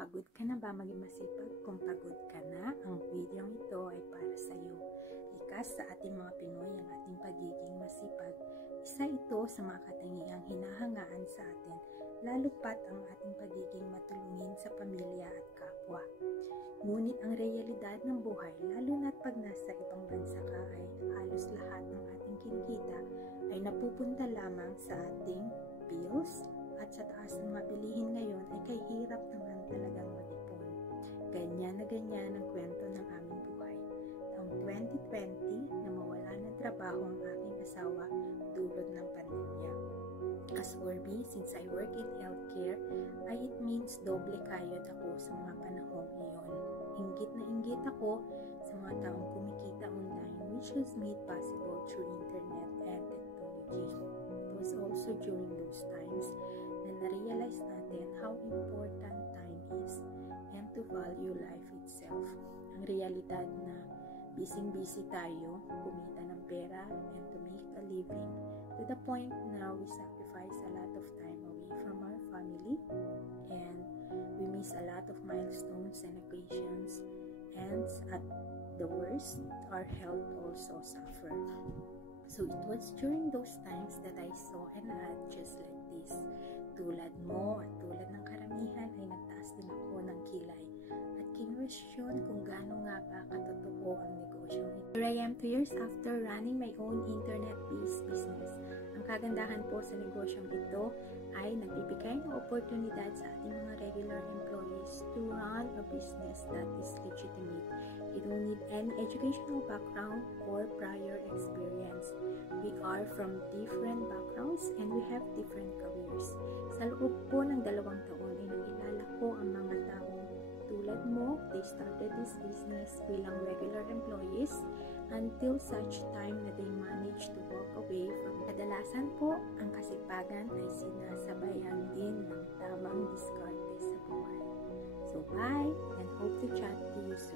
Pagod ka na ba maging masipag? Kung pagod ka na, ang video ito ay para sa iyo. Likas sa ating mga Pinoy ang ating pagiging masipag. Isa ito sa mga katangiang hinahangaan sa atin, lalo pat ang ating pagiging matulungin sa pamilya at kapwa. Ngunit ang realidad ng buhay, lalo na't pag nasa ibang bansa ka, ay halos lahat ng ating kinikita ay napupunta lamang sa ating bills, at sa taas ng mga bilihin ngayon ay kay hirap naman talagang mag-ipon. Ganyan na ganyan ang kwento ng aming buhay. Taong 2020 na mawala ng trabaho ang aking asawa dulot ng pandemya. As for me, since I work in healthcare, ay it means doble kayod ako sa mga panahong iyon. Inggit na inggit ako sa mga taong kumikita online, which was made possible through internet and technology. It was also during those times na na-realize natin how important time is and to value life itself. Ang realidad na busy tayo, kumita ng pera and to make a living, to the point na we sacrifice a lot of time away from our family and we miss a lot of milestones and occasions, and at the worst, our health also suffer. So it was during those times that I saw an ad just like this. Tulad mo at tulad ng karamihan ay nagtaas din ako ng kilay at kinwestiyon kung gaano nga ba katotoo ang negosyo. Here I am 2 years after running my own internet-based business. Ang kagandahan po sa negosyong ito ay nagbibigay ng oportunidad sa ating mga regular employees to run a business that is legitimate. You don't need any educational background or prior experience. We are from different backgrounds and we have different careers. Sa loob po ng 2 taon ay nakilala ko ang mga taong tulad mo. They started this business bilang regular employees until such time na they managed to walk away from. Kadalasan po, ang kasipagan ay sinasabayan din ng tamang diskarte sa buhay. So bye and hope to chat to you soon.